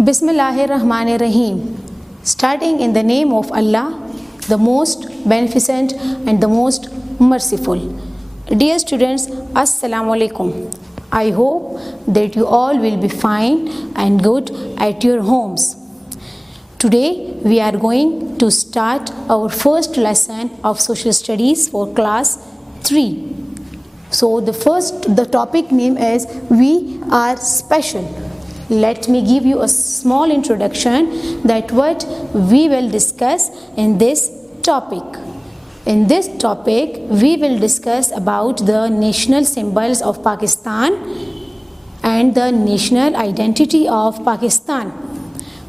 Bismillahirrahmanirrahim. Starting in the name of Allah, the most beneficent and the most merciful. Dear students, Assalamu alaikum. I hope that you all will be fine and good at your homes. Today we are going to start our first lesson of social studies for class 3. So the topic name is We Are Special. Let me give you a small introduction that what we will discuss in this topic. In this topic, we will discuss about the national symbols of Pakistan and the national identity of Pakistan.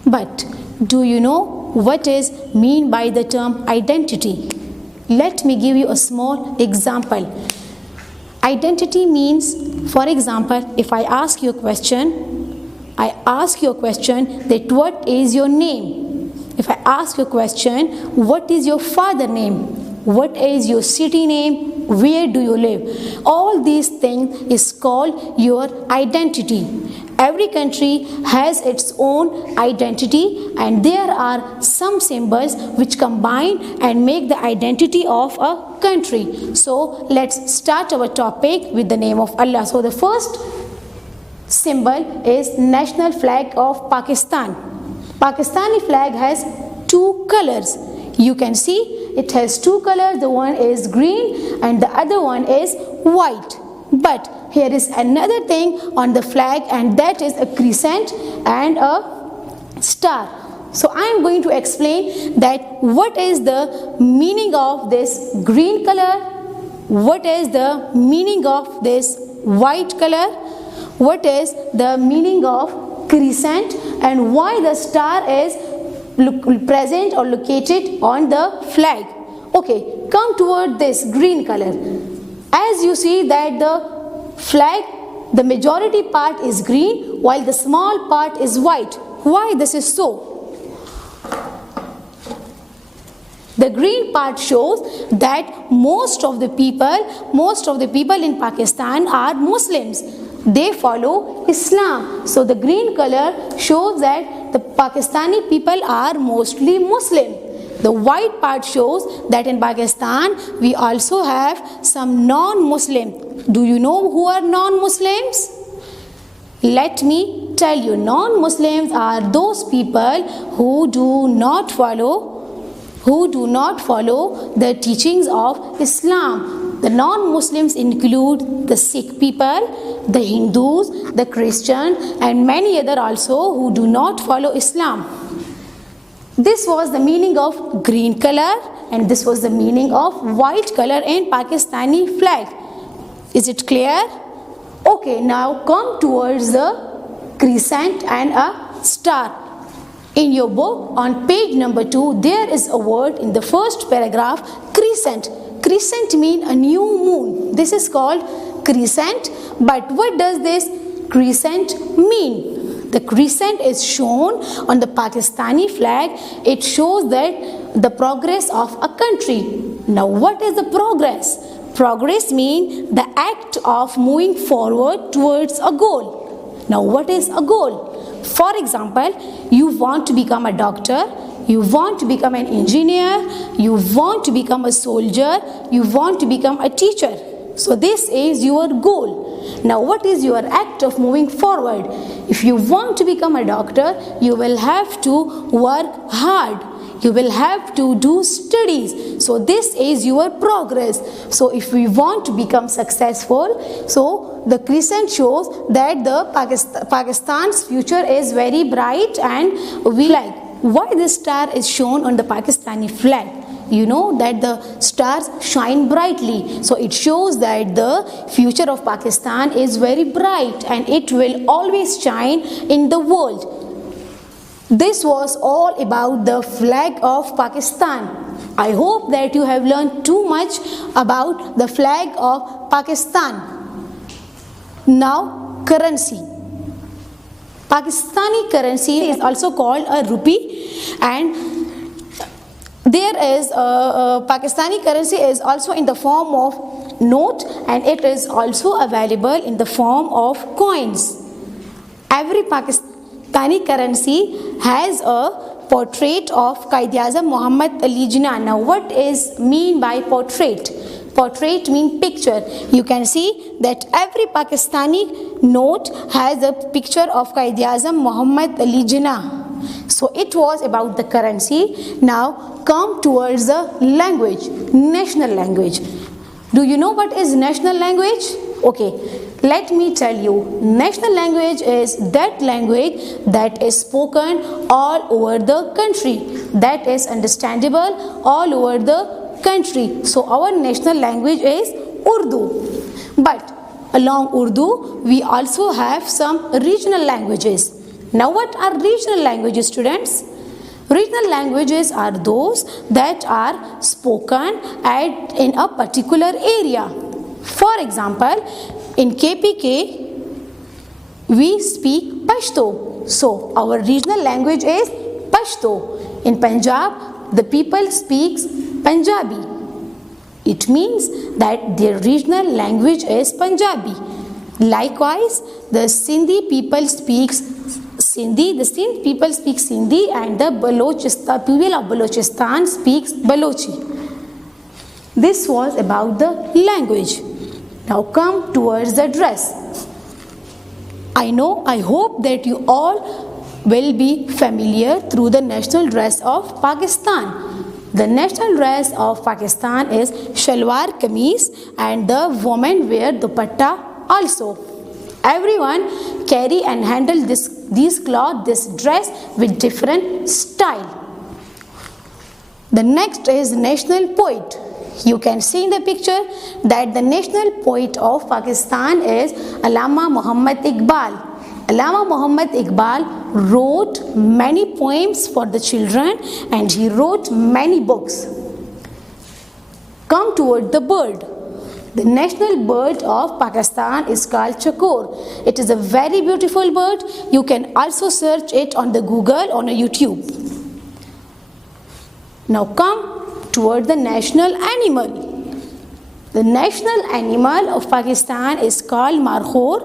But do you know what is mean by the term identity? Let me give you a small example. Identity means, for example, if I ask you a question that what is your name? If I ask you a question, what is your father name? What is your city name? Where do you live? All these things is called your identity. Every country has its own identity and there are some symbols which combine and make the identity of a country. So let's start our topic with the name of Allah. So the first symbol is national flag of Pakistan. Pakistani flag has two colors. You can see it has two colors. The one is green and the other one is white. But here is another thing on the flag, and that is a crescent and a star. So I am going to explain that what is the meaning of this green color, what is the meaning of this white color, what is the meaning of crescent, and why the star is present or located on the flag. Okay, come toward this green color. As you see that the flag, the majority part is green while the small part is white. Why this is so? The green part shows that most of the people in Pakistan are Muslims. They follow Islam. So the green color shows that the Pakistani people are mostly Muslim. The white part shows that in Pakistan we also have some non-Muslim. Do you know who are non-Muslims? Let me tell you, non-Muslims are those people who do not follow the teachings of Islam. The non-Muslims include the Sikh people, the Hindus, the Christians, and many other also who do not follow Islam. This was the meaning of green color and this was the meaning of white color in Pakistani flag. Is it clear? Okay, now come towards the crescent and a star. In your book on page number 2, there is a word in the first paragraph, crescent. Crescent means a new moon. This is called crescent. But what does this crescent mean? The crescent is shown on the Pakistani flag. It shows that the progress of a country. Now what is the progress? Progress means the act of moving forward towards a goal. Now what is a goal? For example, you want to become a doctor, you want to become an engineer, you want to become a soldier, you want to become a teacher. So this is your goal. Now what is your act of moving forward? If you want to become a doctor, you will have to work hard. You will have to do studies. So this is your progress. So if we want to become successful, so the crescent shows that the Pakistan's future is very bright and we like. Why this star is shown on the Pakistani flag? You know that the stars shine brightly. So it shows that the future of Pakistan is very bright and it will always shine in the world. This was all about the flag of Pakistan. I hope that you have learned too much about the flag of Pakistan. Now, currency. Pakistani currency is also called a rupee, and there is Pakistani currency is also in the form of note and it is also available in the form of coins. Every Pakistani currency has a portrait of Quaid-e-Azam Muhammad Ali Jinnah. Now what is mean by portrait? Portrait means picture. You can see that every Pakistani note has a picture of Quaid-e-Azam Muhammad Ali Jinnah. So it was about the currency. Now come towards the language, national language. Do you know what is national language? Okay, let me tell you. National language is that language that is spoken all over the country, that is understandable all over the country. So our national language is Urdu. But along Urdu, we also have some regional languages. Now what are regional languages, students? Regional languages are those that are spoken in a particular area. For example, in KPK, we speak Pashto. So our regional language is Pashto. In Punjab, the people speaks Punjabi. It means that their regional language is Punjabi. Likewise, the Sindhi people speaks Sindhi. The Sindh people speak Sindhi, and the Balochistan people of Balochistan speaks Balochi. This was about the language. Now come towards the dress. I hope that you all will be familiar through the national dress of Pakistan. The national dress of Pakistan is shalwar kameez, and the women wear dupatta also. Everyone carry and handle this dress with different style. The next is national poet. You can see in the picture that the national poet of Pakistan is Allama Muhammad Iqbal. Allama Muhammad Iqbal wrote many poems for the children, and he wrote many books. Come toward the bird. The national bird of Pakistan is called chakor. It is a very beautiful bird. You can also search it on the Google, on a YouTube. Now come toward the national animal. The national animal of Pakistan is called markhor.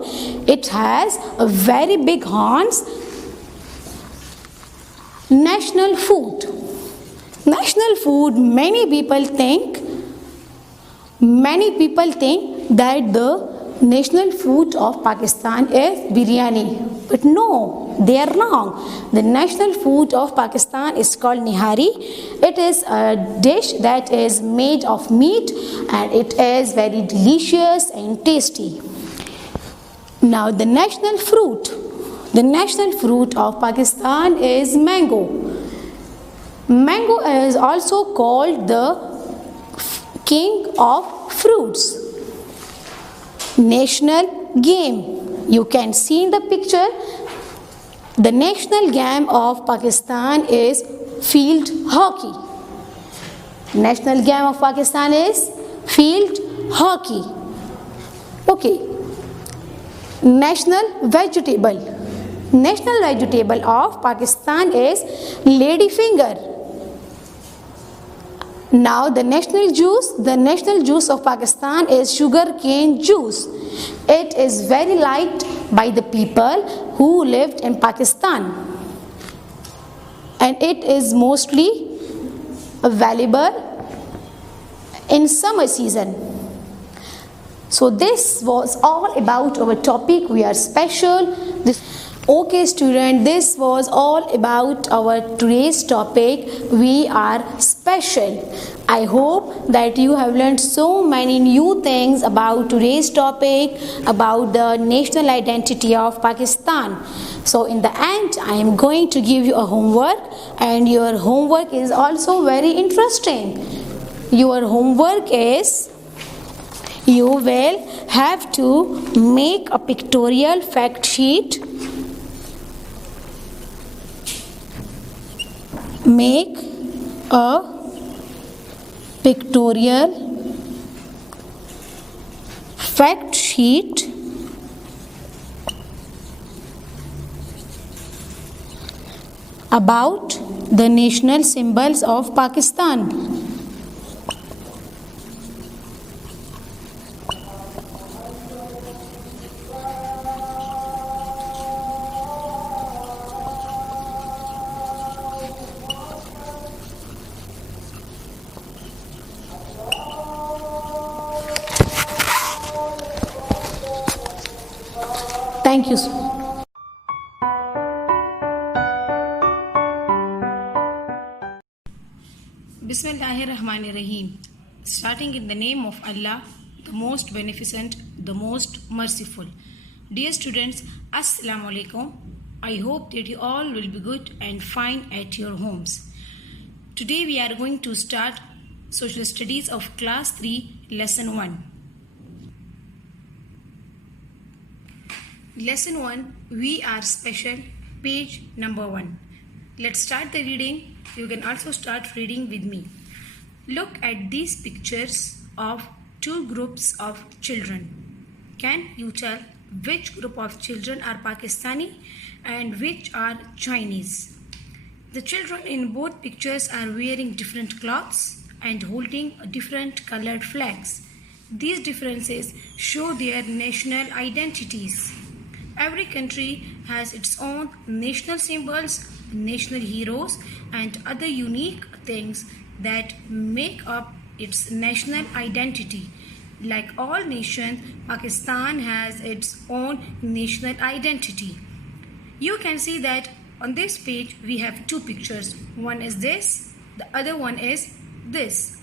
It has a very big horns. National food. National food, many people think that the national food of Pakistan is biryani. But no, they are wrong. The national food of Pakistan is called nihari. It is a dish that is made of meat, and it is very delicious and tasty. Now the national fruit. The national fruit of Pakistan is mango. Mango is also called the king of fruits. National game. You can see in the picture, the national game of Pakistan is field hockey. National game of Pakistan is field hockey. Okay. National vegetable. National vegetable of Pakistan is lady finger. Now the national juice of Pakistan is sugar cane juice. It is very liked by the people who lived in Pakistan, and it is mostly available in summer season. So this was all about our topic. We are special. Okay student, this was all about our today's topic. We are special. I hope that you have learned so many new things about today's topic, about the national identity of Pakistan. So in the end, I am going to give you a homework, and your homework is also very interesting. Your homework is, you will have to make a pictorial fact sheet. Make a pictorial fact sheet about the national symbols of Pakistan. Thank you. Bismillahirrahmanirrahim. Starting in the name of Allah, the most beneficent, the most merciful. Dear students, Assalamu alaikum. I hope that you all will be good and fine at your homes. Today we are going to start Social Studies of Class 3, Lesson 1. Lesson 1, We Are Special, page number 1. Let's start the reading. You can also start reading with me. Look at these pictures of two groups of children. Can you tell which group of children are Pakistani and which are Chinese? The children in both pictures are wearing different clothes and holding different colored flags. These differences show their national identities. Every country has its own national symbols, national heroes, and other unique things that make up its national identity. Like all nations, Pakistan has its own national identity. You can see that on this page we have two pictures. One is this, the other one is this.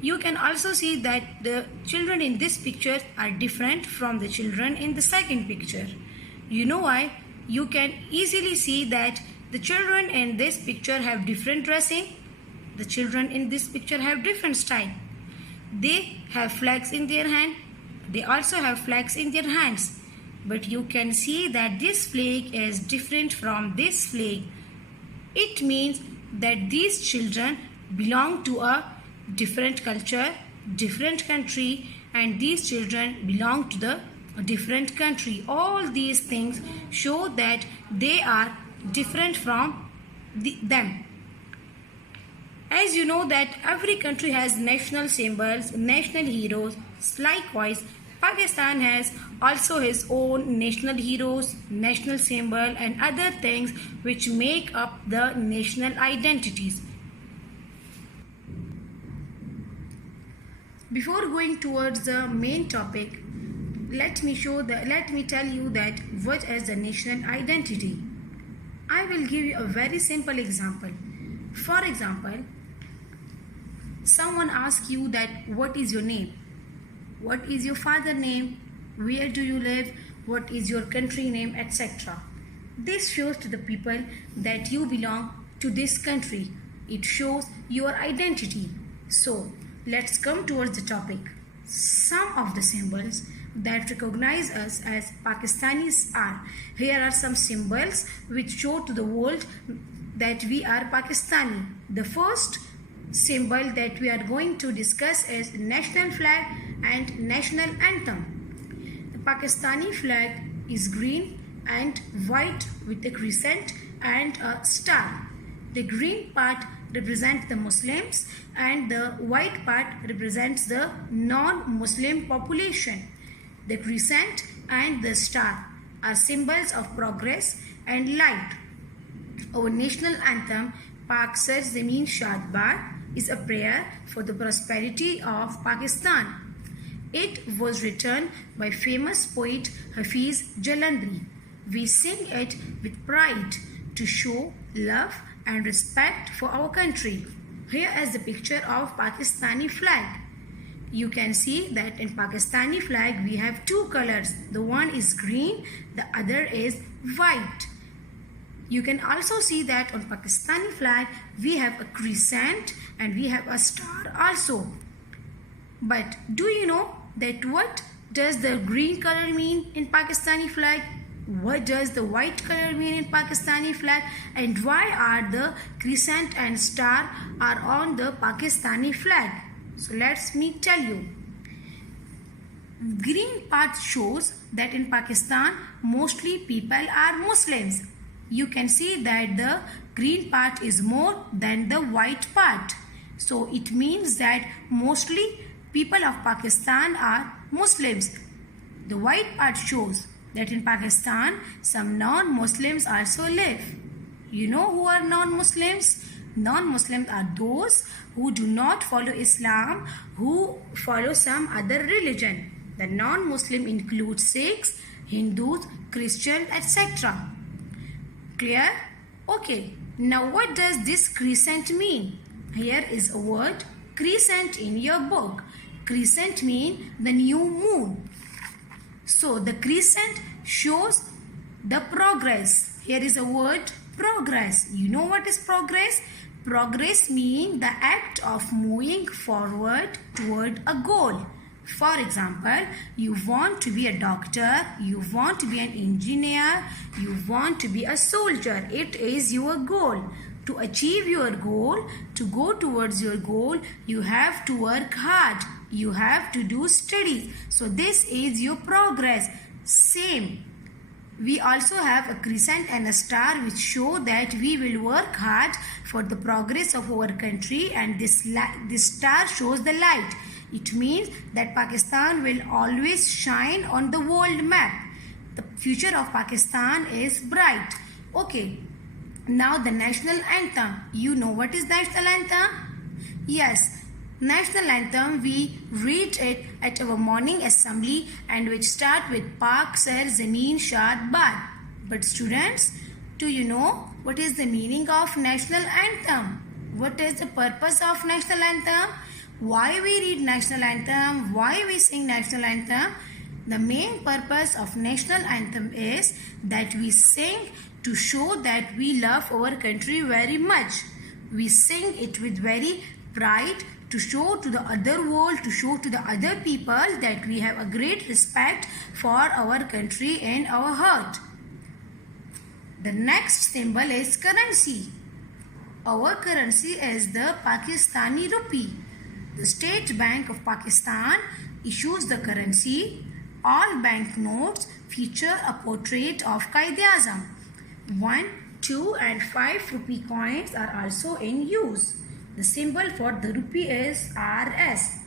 You can also see that the children in this picture are different from the children in the second picture. You know why? You can easily see that the children in this picture have different dressing. The children in this picture have different style. They have flags in their hand. They also have flags in their hands. But you can see that this flag is different from this flag. It means that these children belong to a different culture, different country, and these children belong to the different country. All these things show that they are different from them. As you know that every country has national symbols, national heroes. Likewise, Pakistan has also his own national heroes, national symbol, and other things which make up the national identities. Before going towards the main topic, let me tell you that what is the national identity. I will give you a very simple example. For example, someone asks you that what is your name? What is your father's name? Where do you live? What is your country name, etc. This shows to the people that you belong to this country. It shows your identity. So, let's come towards the topic. Some of the symbols that recognize us as Pakistanis are. Here are some symbols which show to the world that we are Pakistani. The first symbol that we are going to discuss is national flag and national anthem. The Pakistani flag is green and white with a crescent and a star. The green part represents the Muslims and the white part represents the non-Muslim population. The crescent and the star are symbols of progress and light. Our national anthem, Pak Sar Zameen Shad Bad, is a prayer for the prosperity of Pakistan. It was written by famous poet Hafiz Jalandhari. We sing it with pride to show love and respect for our country. Here is the picture of Pakistani flag. You can see that in Pakistani flag we have two colors. The one is green, the other is white. You can also see that on Pakistani flag we have a crescent and we have a star also. But do you know that what does the green color mean in Pakistani flag? What does the white color mean in Pakistani flag? And why are the crescent and star are on the Pakistani flag? So let me tell you. Green part shows that in Pakistan mostly people are Muslims. You can see that the green part is more than the white part. So it means that mostly people of Pakistan are Muslims. The white part shows that in Pakistan some non-Muslims also live. You know who are non-Muslims? Non-Muslims are those who do not follow Islam, who follow some other religion. The non-Muslim includes Sikhs, Hindus, Christians, etc. Clear? Okay. Now what does this crescent mean? Here is a word crescent in your book. Crescent means the new moon. So the crescent shows the progress. Here is a word progress. You know what is progress? Progress means the act of moving forward toward a goal. For example, you want to be a doctor, you want to be an engineer, you want to be a soldier. It is your goal. To achieve your goal, to go towards your goal, you have to work hard. You have to do studies. So this is your progress. Same. We also have a crescent and a star which show that we will work hard for the progress of our country, and this star shows the light. It means that Pakistan will always shine on the world map. The future of Pakistan is bright. Okay. Now the national anthem. You know what is national anthem? Yes. National anthem, we read it at our morning assembly and which start with Pak Sar Zameen Shad Baad. But students, do you know what is the meaning of national anthem? What is the purpose of national anthem? Why we read national anthem? Why we sing national anthem? The main purpose of national anthem is that we sing to show that we love our country very much. We sing it with very pride to show to the other world, to show to the other people that we have a great respect for our country and our heart. The next symbol is currency. Our currency is the Pakistani rupee. The State Bank of Pakistan issues the currency. All banknotes feature a portrait of Quaid-e-Azam. 1, 2 and 5 rupee coins are also in use. The symbol for the rupee is RS.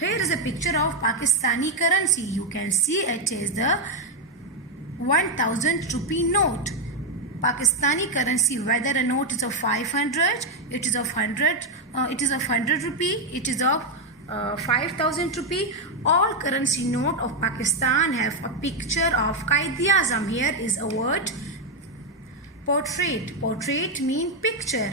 Here is a picture of Pakistani currency. You can see it is the 1000 rupee note. Pakistani currency, whether a note is of 500, it is of 100, it is of 100 rupee, it is of 5000 rupee. All currency note of Pakistan have a picture of Quaid-e-Azam. Here is a word portrait. Portrait means picture,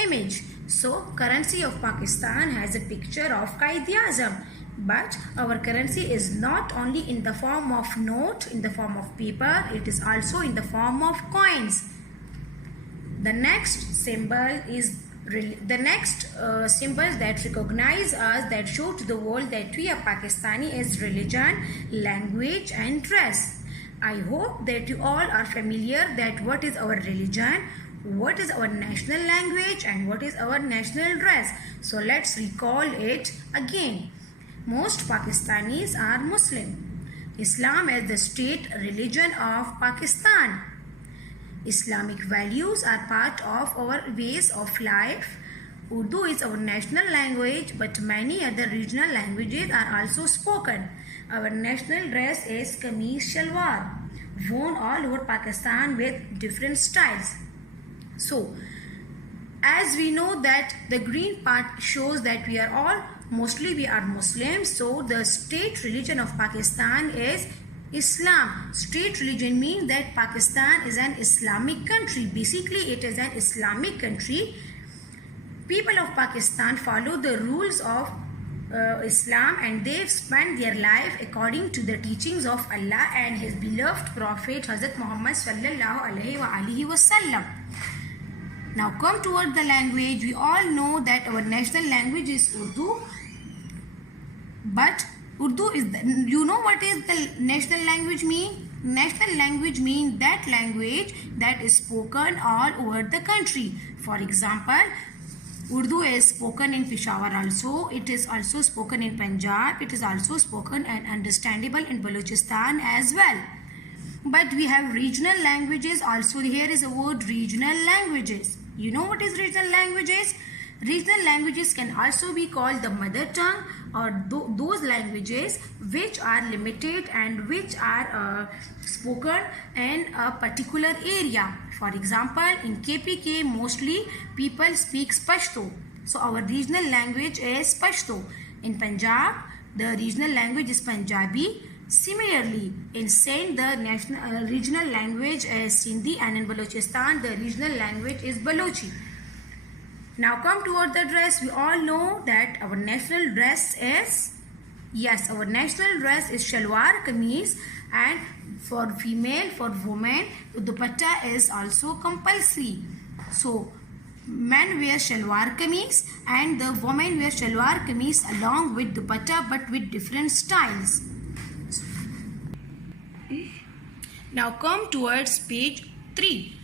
image. So currency of Pakistan has a picture of Quaid-e-Azam. But our currency is not only in the form of note, in the form of paper, it is also in the form of coins. The next symbol is symbols that recognize us, that show to the world that we are Pakistani, is religion, language and dress. I hope that you all are familiar that what is our religion, what is our national language and what is our national dress. So let's recall it again. Most Pakistanis are Muslim. Islam is the state religion of Pakistan. Islamic values are part of our ways of life. Urdu is our national language, but many other regional languages are also spoken. Our national dress is kameez shalwar, worn all over Pakistan with different styles. So, as we know that the green part shows that we are Muslims. So the state religion of Pakistan is Islam. State religion means that Pakistan is an Islamic country. Basically, it is an Islamic country. People of Pakistan follow the rules of Islam and they spend their life according to the teachings of Allah and His beloved Prophet Hazrat Muhammad sallallahu alaihi wasallam. Now come toward the language. We all know that our national language is Urdu. But Urdu is, you know what is the national language mean? National language means that language that is spoken all over the country. For example, Urdu is spoken in Peshawar also. It is also spoken in Punjab. It is also spoken and understandable in Balochistan as well. But we have regional languages also. Here is a word regional languages. You know what is regional languages? Regional languages can also be called the mother tongue or those languages which are limited and which are spoken in a particular area. For example, in KPK mostly people speak Pashto. So our regional language is Pashto. In Punjab, the regional language is Punjabi. Similarly, in Sindh, the national regional language is Sindhi, and in Balochistan, the regional language is Balochi. Now come toward the dress. We all know that our national dress is, yes, our national dress is shalwar kameez, and for female, for women, the dupatta is also compulsory. So men wear shalwar kameez and the women wear shalwar kameez along with dupatta but with different styles. Now come towards page 3.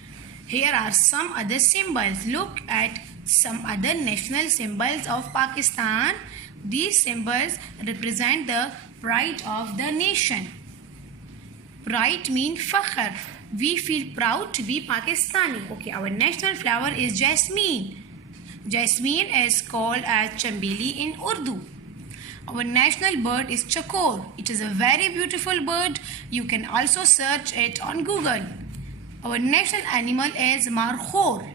Here are some other symbols. Look at some other national symbols of Pakistan. These symbols represent the pride of the nation. Pride means fakhr. We feel proud to be Pakistani. Okay, our national flower is jasmine. Jasmine is called as chambeli in Urdu. Our national bird is chakor. It is a very beautiful bird. You can also search it on Google. Our national animal is markhor.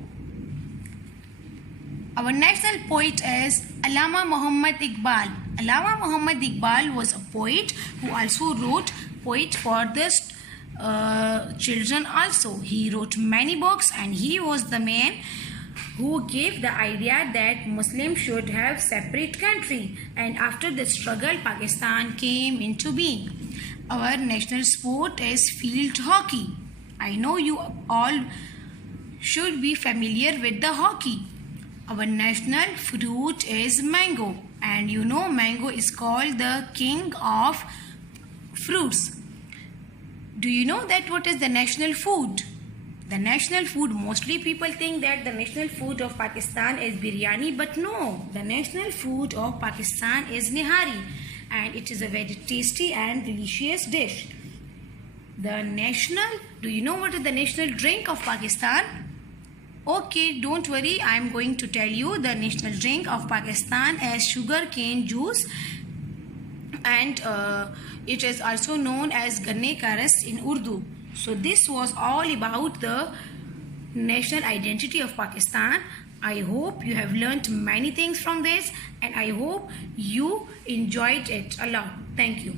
Our national poet is Allama Muhammad Iqbal. Allama Muhammad Iqbal was a poet who also wrote poet for the children also. He wrote many books and he was the man who gave the idea that Muslims should have separate country, and after the struggle Pakistan came into being. Our national sport is field hockey. I know you all should be familiar with the hockey. Our national fruit is mango, and you know mango is called the king of fruits. Do you know that what is the national food? The national food, mostly people think that the national food of Pakistan is biryani, but no, the national food of Pakistan is nihari, and it is a very tasty and delicious dish. Do you know what is the national drink of Pakistan? Okay, don't worry, I am going to tell you. The national drink of Pakistan is sugar cane juice, and it is also known as ganne ka ras in Urdu. So this was all about the national identity of Pakistan. I hope you have learnt many things from this, and I hope you enjoyed it a lot. Thank you.